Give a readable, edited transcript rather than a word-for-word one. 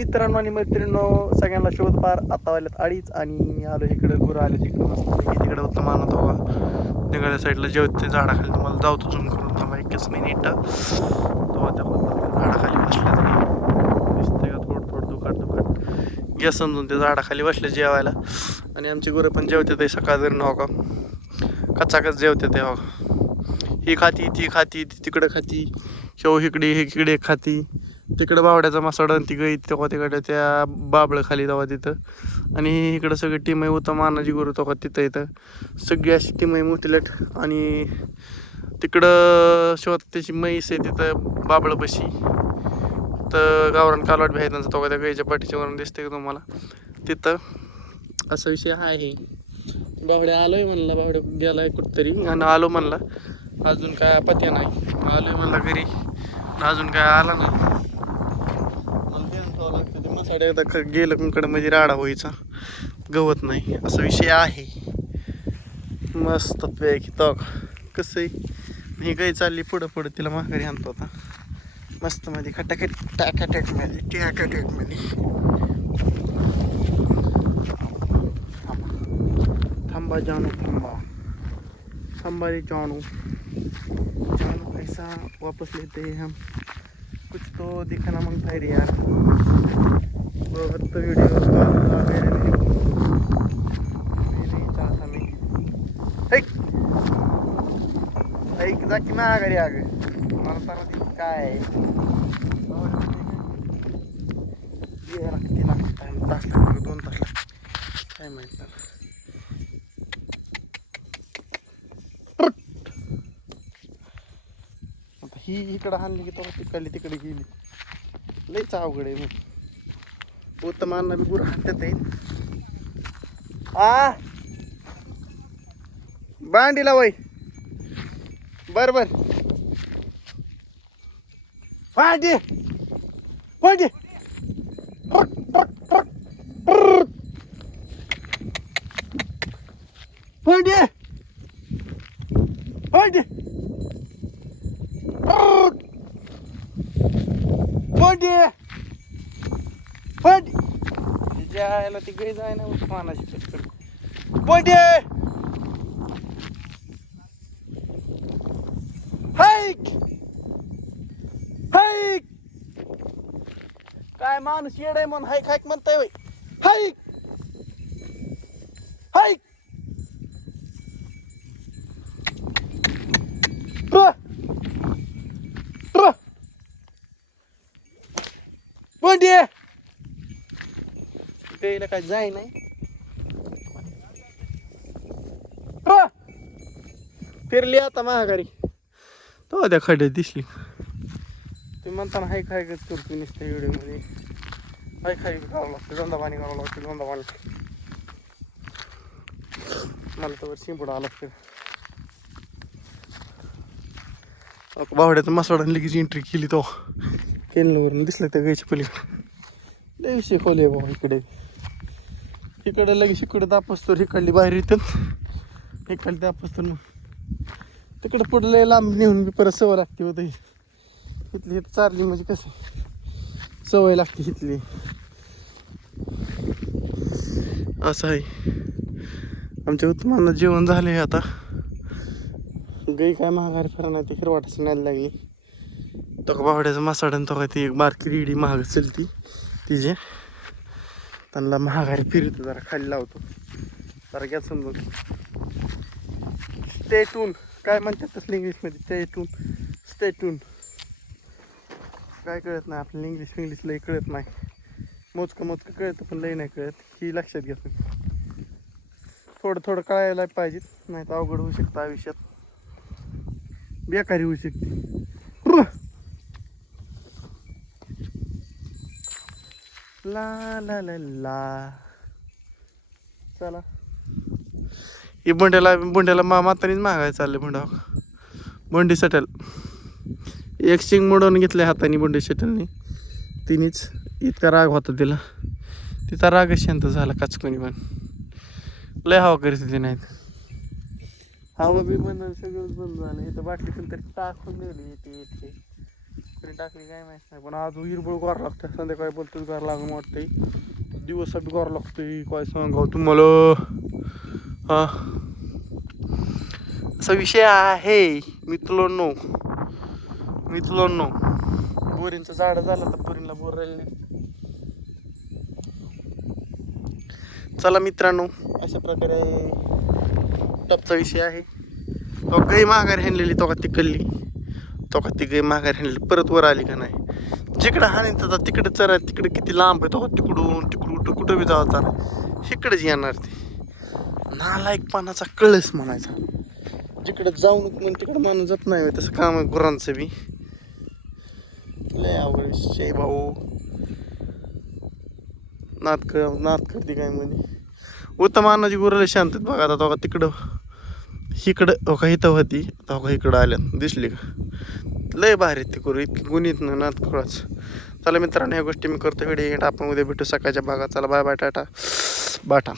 मित्रांनो आणि मैत्रिणींनो सगळ्यांना शोध पार आता आल्यात 2:30 आणि मी आलो इकडे गुरं आले तिकडे मस्त तिकडे होतं मानत हवा निघाल्या साईडला जेवते झाडाखाली तुम्हाला जाऊतो झूम करून थांबा 1 मिनिट तेव्हा त्या झाडाखाली बसले दिसतंय का थोडं दुखट गॅस समजून ते झाडाखाली बसले जेवायला आणि आमची गुरं पण जेवते ते सकाळ जर न हो का कचाकच जेवते ते हो ही खाती ती खाती ती तिकडं खाती शेव इकडे खाती तिकडं बावड्याचा मासाडा ती गई तेव्हा तिकडे त्या बाबळ खाली तेव्हा तिथं आणि इकडं सगळी टीम आहे उत्तम मानाची गुरु तेव्हा तिथं इथं सगळी अशी टीम आहे मोतीलट आणि तिकडं शेवट त्याची म्हैस आहे तिथं बाबळपाशी तर गावरान कालवाट बी आहे त्यांचा तेव्हा त्या गाईच्या पाठीच्या वरून दिसते का तुम्हाला तिथं असा विषय आहे. बावड्या आलोय म्हणला बावड्या गेलाय कुठतरी आणि आलो म्हणला अजून काय पत्या नाही आलोय म्हणला घरी अजून काय आला नाही मसाडे एकदा गेलं कुंकडं म्हणजे राडा व्हायचा गवत नाही असा विषय आहे. मस्त पैकी तो कसं आहे ही गाय चालली पुढं तिला माघारी आणतो आता मस्त मध्ये खटाखट टाकाटॅकमध्ये थांबा जानू थांबा रे जानू ऐसा वापस लेते हैं हम कुछ तो दिखाना मांगता है रे यार बहुत तो वीडियो मेरे नहीं चाहता मैं ऐक जा की माघारी आग मला तर काय तास लागतो 2 तास लागतो काय माहित ही इकडं हाणली की तिकडली तिकडे गेली लईच अवघड आहे मग उत्तमांना बी गुरं हाणतात आहे बांडीला वय बर पांडी पांडी पांडी पांडी पण जायला ती गई जाय ना उस्मानाची पटकन पोंडे हाईक हाईक काय माणूस येडाय म्हणून हाईक हाईक म्हणताय वय हाईक हाईक पोंडे गाईला काय जाय नाही फिरली आता महागारी तो त्या खड्यात दिसली ते म्हणताना हाईक हाईकच करतो नुसत्या व्हिडिओमध्ये हाईक हाईक करावं लागतं गंदा पाणी करावं लागतं गंदा पाणी मला तर शिंपडा आला लागतं बावड्याचा मसाडा लगेच एंट्री केली तो केनलवरून दिसलं त्या गायच्या पलीकडे लय विषय खोले बाबा इकडे लगेच इकडे दापसतो इकडली बाहेर येतात इकडली दापसतो मग तिकडे पुढे लय लांब नेऊन बी परत सवय लागते होतं इथली इथं चारली म्हणजे कसं सवय लागते इथली असं आहे. आमच्या उत्तमानं जेवण झालं आहे आता गाई काय महागारी फिरणार ती हिरवाटाच न्यायला लागली तो का बावड्याचा मसाडन तो काय ती एक बारकी रेडी महाग असेल ती तिचे त्यांना महागारी फिरतो जरा खाली लावतो जरा घ्या समजून स्टेटून काय म्हणतात तसलं इंग्लिशमध्ये स्टेटून काय कळत नाही आपल्याला इंग्लिश लई कळत नाही मोजकं कळतं पण लई नाही कळत ही लक्षात घ्या थोडं कळायला पाहिजेत नाही तर अवघड होऊ शकतं आयुष्यात बेकारी होऊ शकते ला ला ला ला चला ही बुंड्याला म्हातारीच मागायला चालले बुंडी सटल एक शिंग मोडून घेतल्या हाताने बुंडी सटलने तिनेच इतका राग होता तिचा राग शांत झाला काचकोनी पण लय हवा करीत नाहीत हवा बी बंद सगळंच बंद झालं इथं बाटली पण तरी टाकून दिली इथे कधी टाकली काय माहित नाही, पण आज हिरबळ गार लागतं. संध्याकाळी बोलतोच गार लागून वाटतंय, दिवसा बी गार लागतंय. काय सांगावं तुम्हाला. हा असा विषय आहे मित्रांनो. बोरींचं झाड झालं तर बोरींला बोर राहिले. चला मित्रांनो, अशा प्रकारे टपचा विषय आहे. तो गाई माघारी हाणलेली, तो का तिकडली, तो का ती गाई माघारी हाणलेली परत वर आली का नाही. जिकडं हाणीन तर तिकडे चरा, तिकडे किती लांब आहे तो, तिकडून कुठं बी जावं चरा, इकडेच येणार ते. नालायकपणाचा कळस म्हणायचा. जिकडे जाऊ नको म्हणून तिकडे माणूस जात नाही. तसं काम आहे गुरांचं बी. लय अवघड विषय भाऊ. नात करते काय म्हणे. उत्तम अन्नाची गुरं शांत आहेत बघा. आता तो तिकडं इकडं हो का इथं होती, आता हो का इकडं आल्या दिसली का. लय भारी ती गुरु, इतकी गुणीत ना नात खुळाच. चला मित्रांनो, ह्या गोष्टी मी करतो व्हिडिओ. आपण उद्या भेटू सकाळच्या भागात. चला बाय बाय, टाटा बाटा.